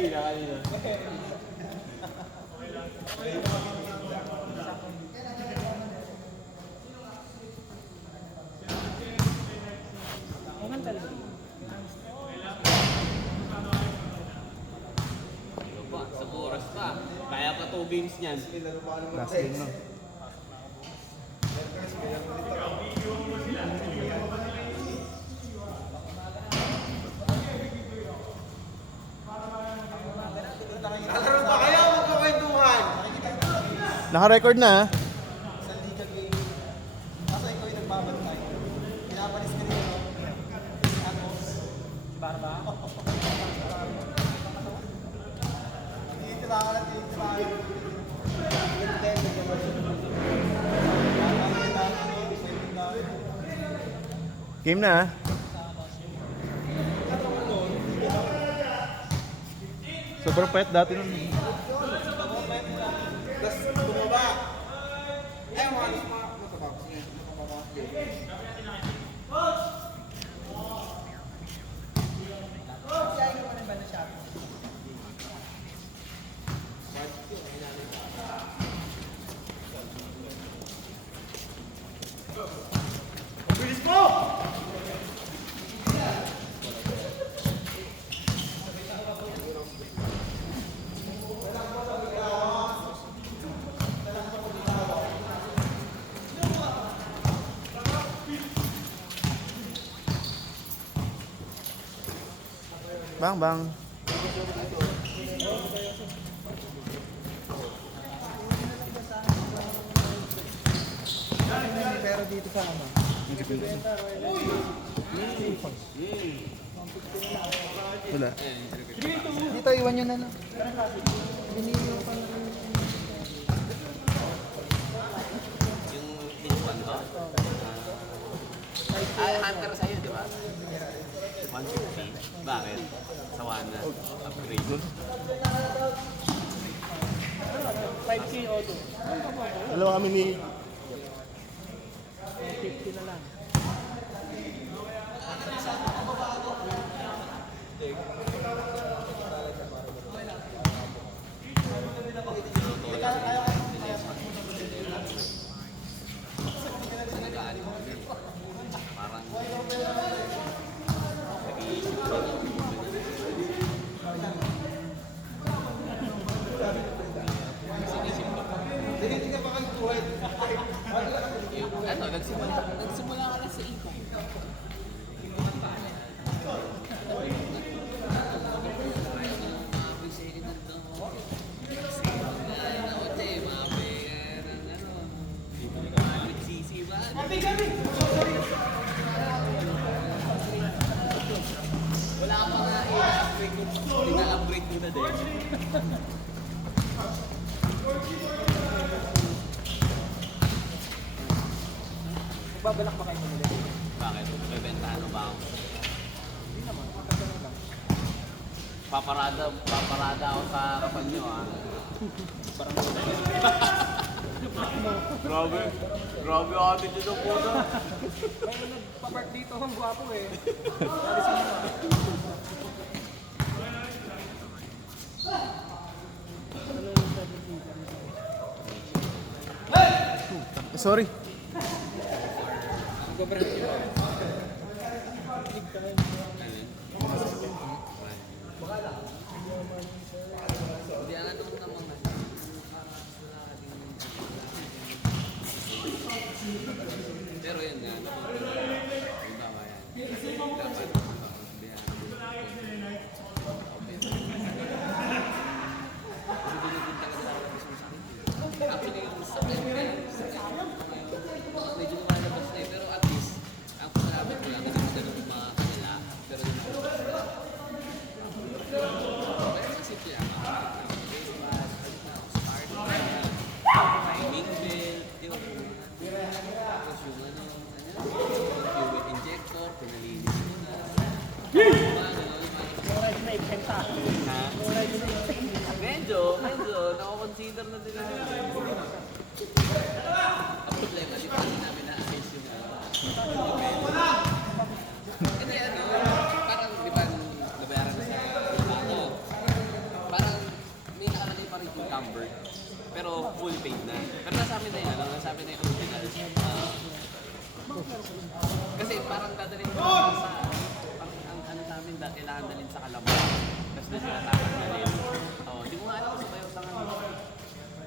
Sa oras pa. Kaya pa 2 games niyan. Last game na. Lalaro ba kayo? Magkakwentuhan! Naka-record na ha? Sa Liga game. Kaso ikaw yung nagbabantay. Pinapalis ka rin. Atos. Barba? Tinitira ka lang, tinitira ka lang. Game na ha? Sobrang payat dati nun. Tapos tumaba. Eh, mahalos matabak. Sige, matabak. Bilis mo! Bang bang. Pero dito sa ano? Wala. Dito, iwan nyo na na. Binili pa na. Yung pinpan ba? Hunter sa'yo, di ba? 150. Bakit? Sawa na. Upgrade. 5K auto. Dalawa kami ni... 50 na lang. Parang ano, nagsimula ka lang sa iba. Wala ka pa nga i-upgrade mo na din. Babalak ba kayo nila? Bakit? May bentahan ba ako? Hindi naman, makakagano lang. Paparada ako sa kapan nyo, ha? Parang Grabe attitude ng puto. may nagpa-park dito, ang gwapo eh. Alisin mo. Sorry. Magbabrand sila. Hindi, ano naman na. Pero yun nga, halimbawa yan. Dapat, actually, yung sa medyo lumalabas na eh, pero at least, ang pasalamat ko lang, hindi mo ganun mga kanila, pero yun ako sa sila. Pero kasi siya, timing belt, yun. Tapos yung ano, fuel injector, pinalinis mo na. Alright na ibenta. Ha? Alright na ibenta. Medyo, nakakonsider na din ano. Ang problema, di pa namin na-ayos yung hindi ano, parang di ba nabayaran na sa trabaho. sandalin sa kalabaw. Tapos doon sila tatanggalin. Oo, di mo nga alam kung sa bayot tangan.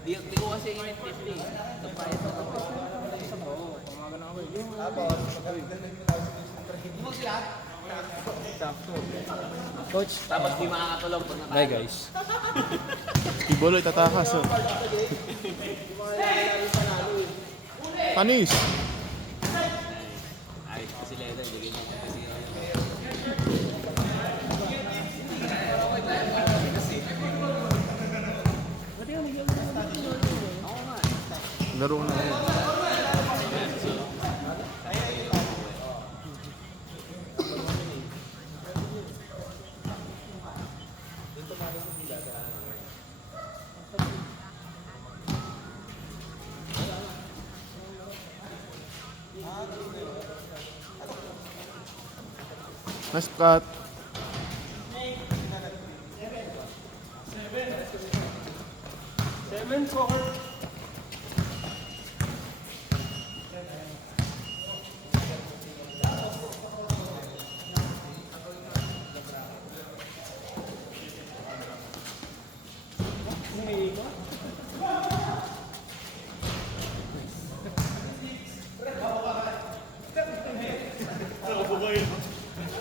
Di ko kasi init-tip eh. Nagbayad na ako. Oo, pamagan ako eh. Yung Tapos, pagkalit na nag-1,000 mo sila. sakto. Coach, Tapos di makakatulog pag natalo. bye guys. Iboloy tatakas. Oh. Panis. Ay, kasi Leda, ligay mo kasi yun. Oo nga. Laro na yun. So, Nice cut. Seven score.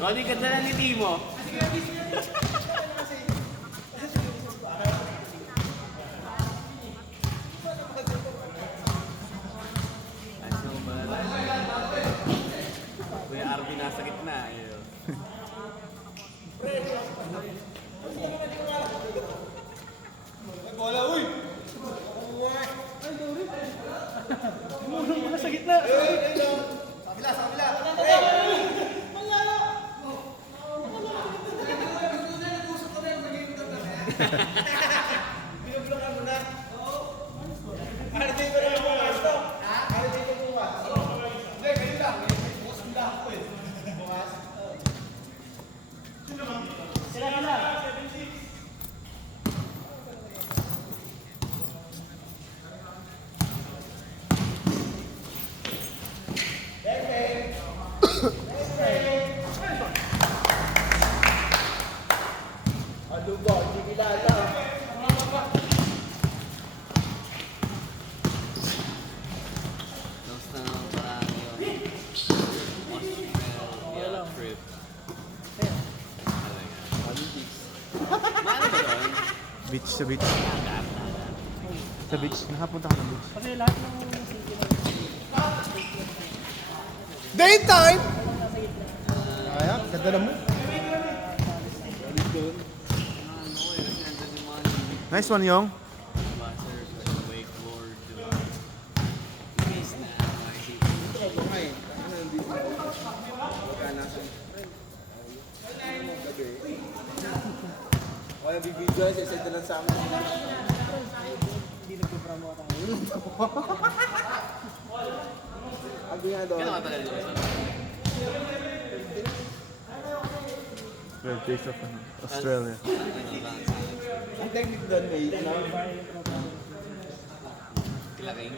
Ronnie, ganda na ni Timo. Ay, so bala. Kuya Arby nasa gitna. Ayun. Bola, uy! Tumulong mo na sa gitna. Sa kabila, sa kabila! Binublokan mo na. Para dito na lang bukas to. Para dito bukas. Hindi, kayo lang. Bukas mo lang ako eh. Bukas. Sila. Ano ba? Hindi kilala. Tapos na parang yun. Australia trip. Talaga. Maano ba doon? Beach sa beach. Sa beach. Nakapunta ka ng beach. Kasi lahat ng city na Daytime! Kaya, ganda na mo. Ano ko eh, kasi nandun yung mga Nice one, Yong. buzzer, wakeboard, Miss na, kasi O yung bibidyo, sisend na lang sa amin. hindi nagpo-promo tayo. Sabi nga doon. kailan katagal doon sa 12 days of Australia. Ang technique doon, may Kilaking?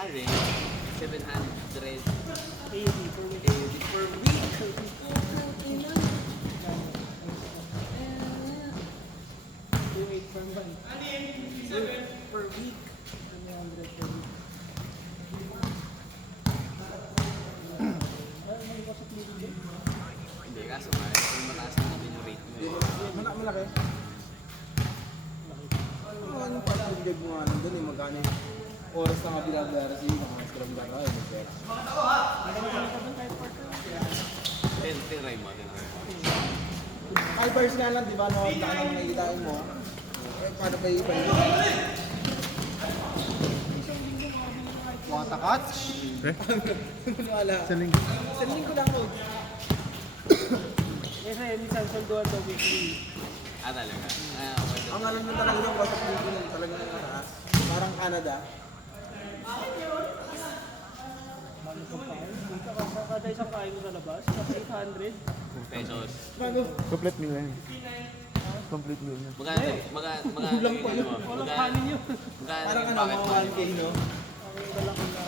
Ari, 700 per week. Per week. Hindi, kaso nga, kung mataas na namin yung rate mo. malaki. Ano pa yung gag mo nga nandun eh, magkano yung oras na nga binabayaran sa iyo, mga scrum ka tayo. Tinry mo. Albers nga lang, di ba, no? Baka nang nakikitain mo. Eh, paano ba yung iba yun? Watakats? Eh? Wala. Sa linggo. Sending ko lang mo. Kasi minsan sunduan daw weekly. Ah, talaga? Ah, okay. Ang alam nyo talaga yung wasak dito nun, talagang mataas. Parang Canada. Kada isang kain mo sa labas, 800. Pesos. Complete meal yan. Complete meal yan. Magkano yung ano mo? Walang kanin yun. Magkano Parang yung ano, pocket mga money 1K, no? Ang dala ko na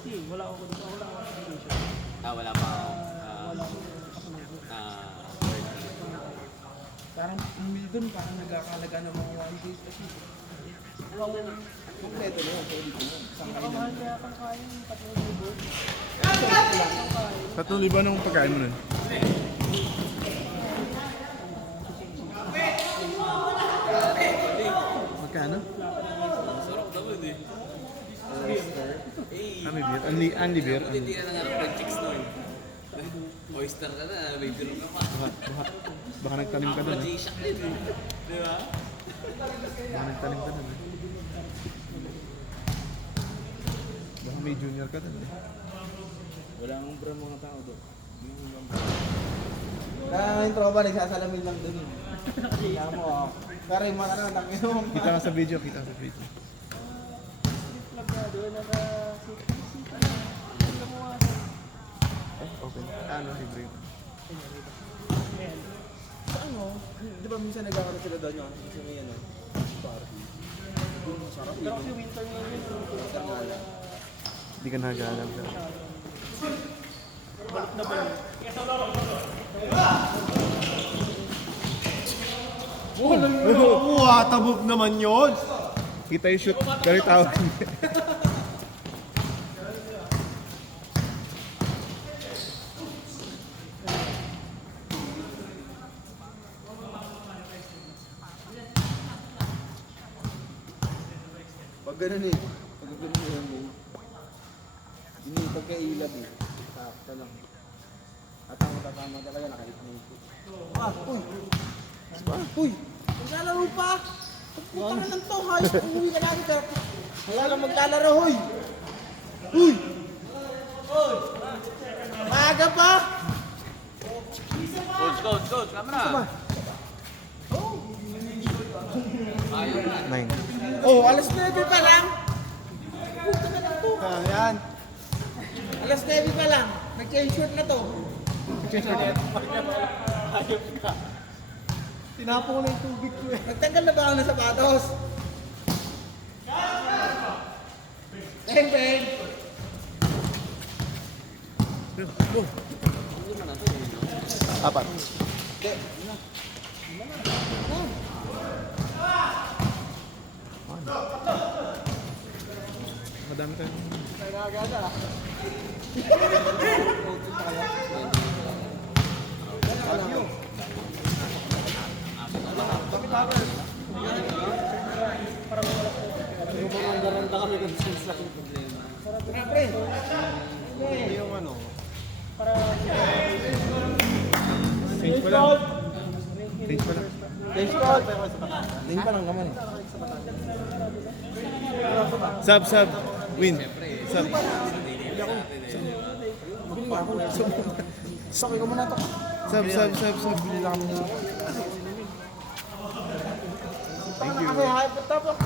Hindi, wala ako dito. Wala ako application. Wala pa ako. Wala ako kasunod. Parang umil dun, parang nagkakalaga ng mga 1 days kasi. Kompleto na yun, pwede ko yun. Pinakamahal kaya kang kain, 3,000. 3,000 ang pagkain mo nun. Magkano? Sarap naman eh. Ano beer? Only beer? Hindi ka na nga ng fried chicks nun. Oyster ka na, may beer ka pa. Baka nagtanim ka dun ah. J-shock din eh. Di ba? Baka nagtanim ka dun ah. Baka may junior ka dun ah. Wala akong bra mga tao doon. Kaya yung tropa, nagsasalamin lang doon. Kaya mo, pero yung mga naman, nakinom. Kita ka sa video, kita ka sa video. Club na doon, naka-sit lang. Okay. Ano, libre yun. Sa ano, di ba minsan nagkakaroon sila doon yung kasi may ano, party. Doon masarap Pero yun. kasi winter ngayon yun. Winter nga lang. Hindi ka nakagalam ka. Balik na balik. Tabog naman yun! Kita yung shoot, dari tao. Pag ganun eh, pag ganun yun eh. Hindi pagkailab eh. Sakto lang. At ang tatama talaga, nakahit-hit. Uy! Uy! Maglalaro pa! Puta ka lang to, hayos umuwi ka natin. Wala lang maglalaro, huy! Uy! Maaga pa! Coach, camera. Ayaw na. 9. Oh, alas 9 pa lang! Puta ka lang to! Yan! Alas 9 pa lang, nag-change short na to. Tinapon ko na yung tubig ko eh. Nagtanggal na ba ako ng sapatos? Bang, bang! Apat. Hindi. Madami tayo. Nagagada. Yung ano? Change pa lang. Change pa lang. Change code. Change pa lang naman eh. Sub. Win. Sub. Sabi ko muna to. Sub. Bili lang kami nito. Thank you. Kasi hype pa tapos.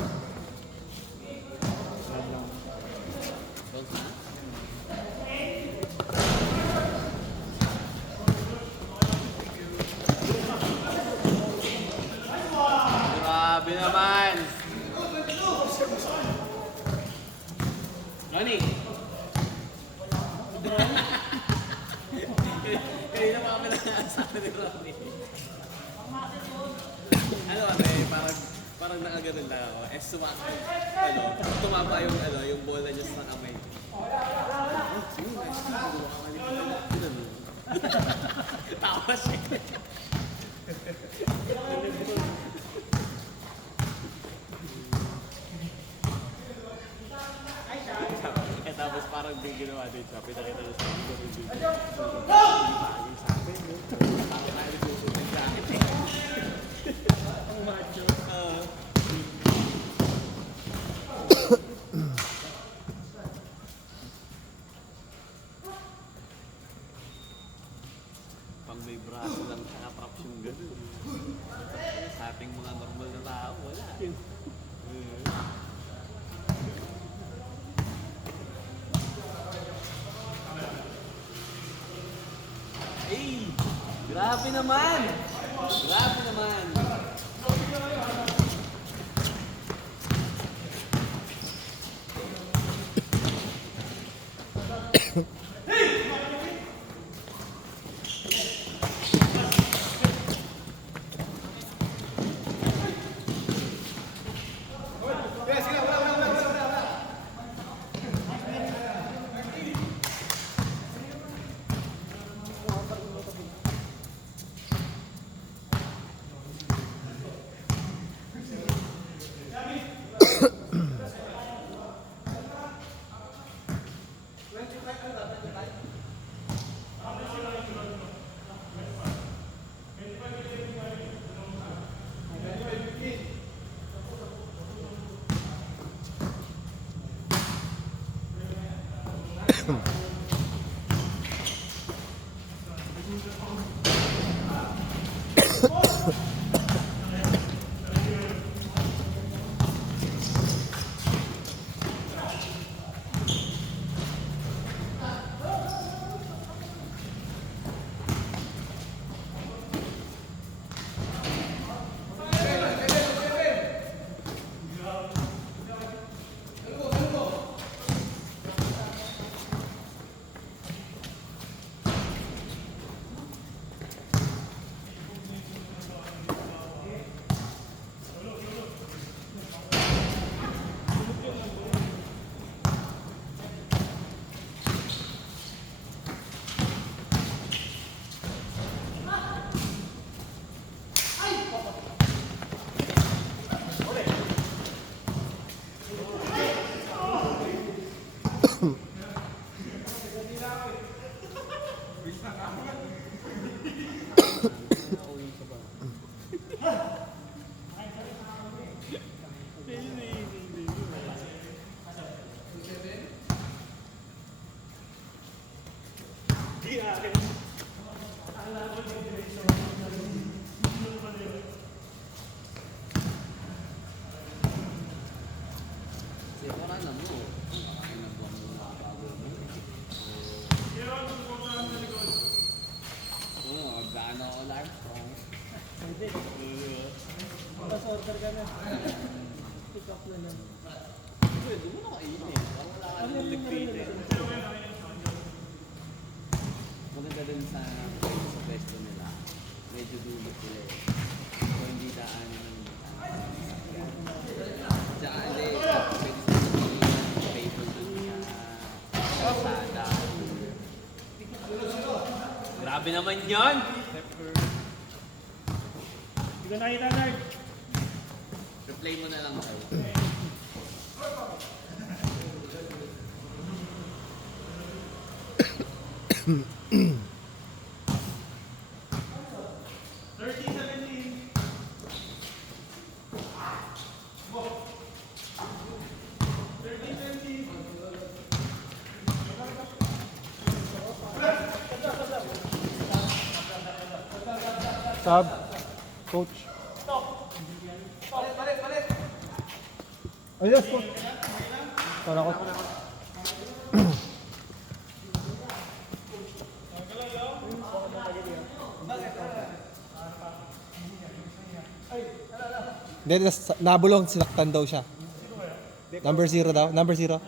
Grabe naman. Ronnie. Kanina pa kami nakasabi ni Ronnie. Ano parang nakaganon lang ako. Tumama yung bola niya sa kamay. Tawa siya. Tapos parang may ginawa din siya. Pinakita niya sa akin. Parang nalisusot ng jacket eh. Ang macho. Pang may braso lang tsaka props yung gano'n. Sa ating mga normal na tao, wala. Hey! Grabe naman! Grabe naman! Kasi wala na mo. Ay, nagbuwang mo na bago mo. Oo, gaano alarm strong. Pwede. Tapos order ka na. Pick up na lang. Pwede mo na kainin. Parang wala ka nang nagpili. Maganda din sa pwesto nila. Medyo dulo sila eh. So hindi daan ng tsaka hindi, pwede sa paper dun sa kalsada. Grabe naman yan! Hindi ko nakita, Nard. Replay mo na lang sa'yo. Sub. Coach. Ay, yes, coach. Para ko. Hindi, nabulong, sinaktan daw siya. Number 0 daw, number 0.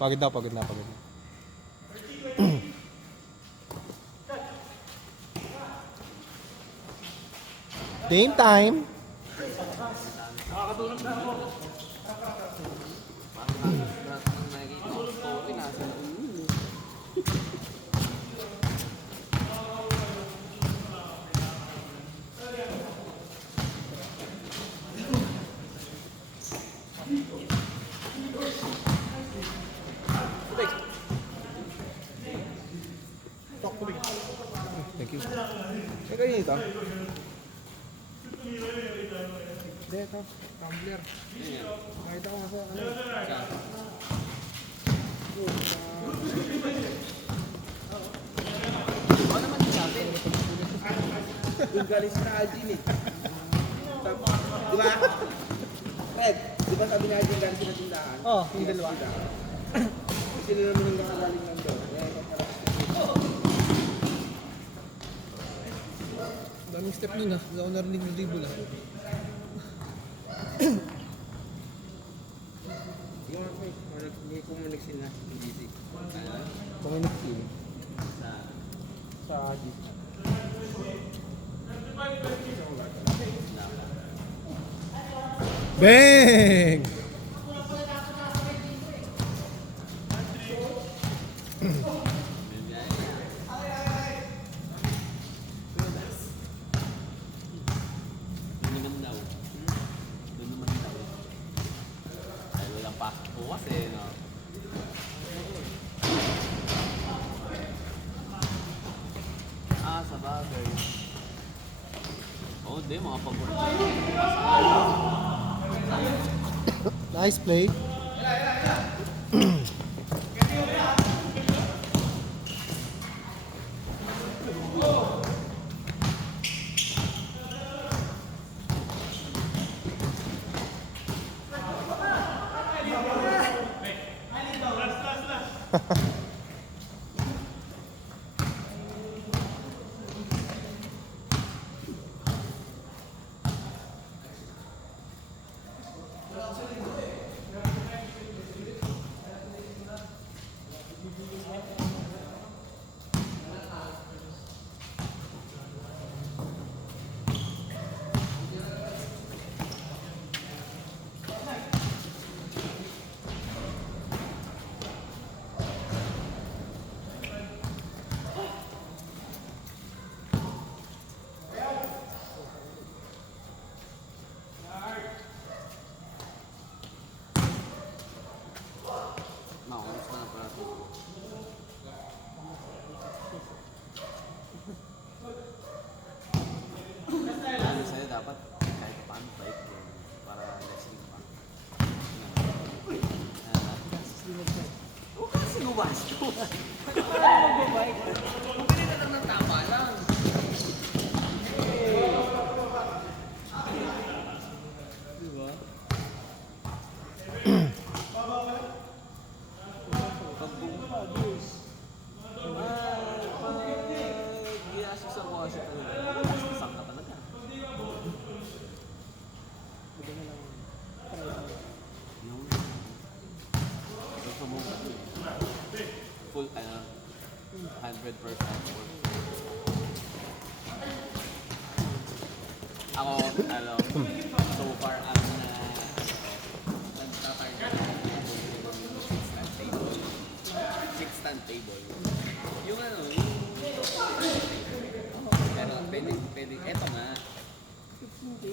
Pagod na, pagod na, pagod na. Game time! Parang nakikita ko story nasa Thank you. Teka yun ito. Hindi, ito. Tumbler. Nakita ko nga sa ano. ano naman sabi? Yung galing sa Algin eh. Di ba? Fred, di ba sabi na Algin galing sa tindahan? Oh, yung dalawa. Sila naman yung nakagaling nandun. Daming step nun ah. Hindi ako narinig ng dribble ah. Yung may kumunik sila. Hindi. Panginig team. Sa Sa Adi. Bang! doon naman daw. Doon naman daw. Dahil walang pasok po kasi, no? Ah, sa bagay. Oo, di, mga pag-work. Nice play. Nakakulis na para. Sa'yo dapat kahit paano bike para next week pa. Huwag ka kasi gumasto. Bumili na lang ng tama lang. Diba? Ginastos ako kasi talaga. Ginastos ka talaga. Pwede na lang. Try lang. Yung gusto mo full 100% work. Ako, so far, nagtatarget ako ng six-stand table. Yung pero pwede, eto nga. 15K?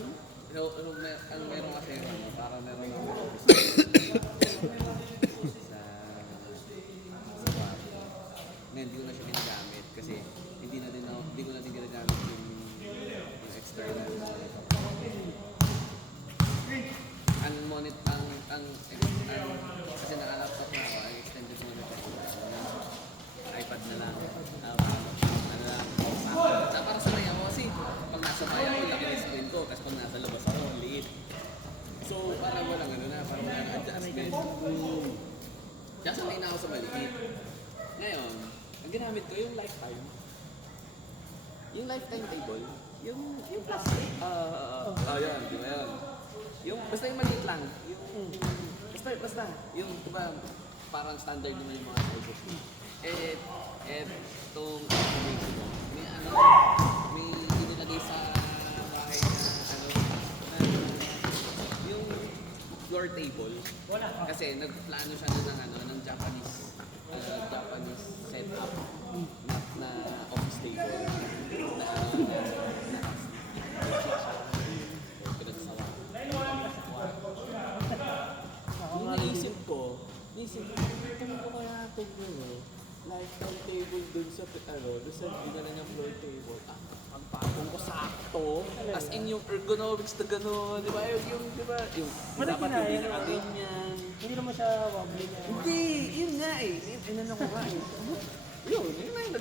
So, ang meron kasi parang meron ng sa kwarto. Ngayon, hindi ko na siya ginagamit kasi hindi ko na din ginagamit yung external monitor. Kasi naka-laptop na ako, ang extended monitor ko. iPad na lang. Para sanay ako kasi pag nasa bahay ako, laki yung screen ko. Kasi pag nasa labas ako, liit. So, parang walang parang walang adjustment. Kaya sanay na ako sa maliit. Ngayon, ang ginamit ko yung lifetime. Yung lifetime table, yung plastic. Yan, di ba yan? Basta yung maliit lang. Basta. Yung, di ba, parang standard naman yung mga sizes. Itong combination ko, may inilagay sa bahay na yung floor table. Kasi nagplano siya ng Japanese setup na office table na pinagsawa. Yung naisip ko, kung ko kaya itong lifetime table dun sa dinala niyang floor table. Ang patong ko sakto. As in yung ergonomics na gano'n, di ba? Yung dapat hindi nakaganyan. Hindi naman siya wobbly niya. Hindi, yun nga eh. Inano ko nga eh. Yun na yung